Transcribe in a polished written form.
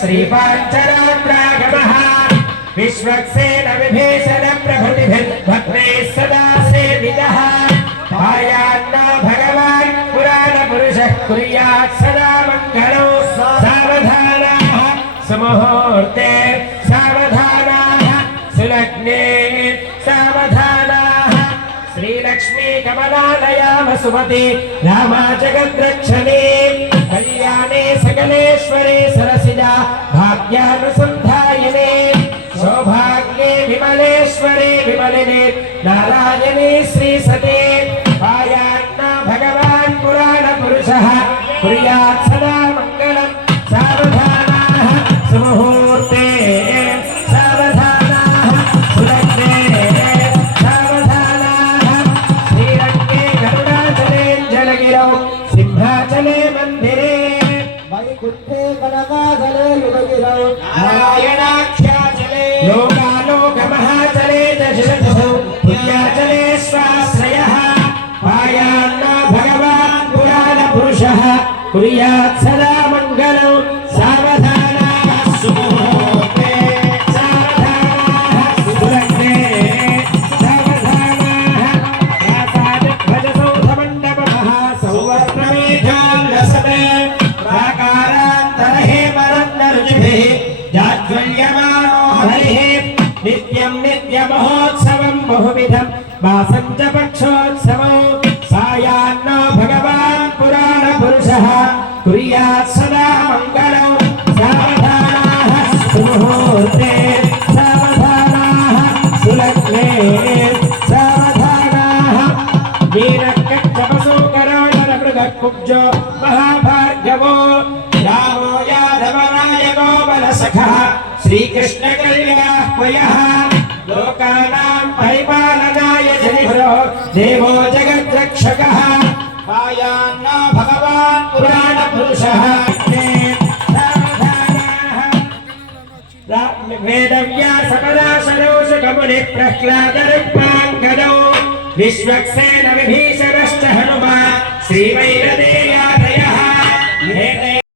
श्रीपांचरात्रागमः विश्वक्सेन विभीषण प्रभृतिभिर्भक्तैः सदा सेवितः पायान्नो भगवान् पुराणपुरुषः कुर्यात् सदा मङ्गलो सावधानाः सुमुहूर्ते सावधानाः सुलग्ने सावधानाः श्रीलक्ष्मी कमलालया वसुमती रामा जगद्रक्षणे कल्याणे सकलेश्वरे सरसिजा भाग्यानुसन्धायिने सौभाग्ये विमलेश्वरे विमलिने नारायणे श्रीसते पायान्नो भगवान् पुराणपुरुषः कुर्यात् सदा मङ्गलम् सावधानाः सुमुहूर्ते सावधानाः सुलग्ने सावधानाः श्रीरङ्गे गरुडाचलेञ्जलगिरौ सिंहाचले मन्दिरे वैकुण्ठे कनकाचले युगगिरौ नारायणाख्याचले लोकालोकमहाचले दशरथौ पुण्याचले स्वाश्रयः पायान्नो भगवान् पुराणपुरुषः कुर्यात् सदा मङ्गलौ सावधानाः सुमुहूर्ते सावधानाः सुलग्ने सावधानाः प्रासादध्वजसौधमण्डपमः सौवर्णमेघाल्लसते प्राकारान्तरहेमरन्दरुचिभिः जाज्वल्यमानो हरिः नित्यं नित्यमहोत्सवं बहुविधं मासं च पक्षोत्सवौ सायान्नो भगवान् पुराणपुरुषः कुर्यात् सदा मङ्गलौ सावधानाः सुमुहूर्ते सावधानाः सुलग्ने सावधानाः वीरकच्छपसो कराळमृगकुब्जो महाभार्गवो रामो यादवरायको बलसखः श्रीकृष्णकल्याह्वयः लोकानां परिपालनाय जनिभ्रो देवो जगद्रक्षकः पायान्नो भगवान् पुराणपुरुषः वेदव्यासपराशरौ सुखमुनिः प्रह्लादरुक्माङ्गदौ विश्वक्सेन विभीषणश्च हनुमान् श्रीवैरदेय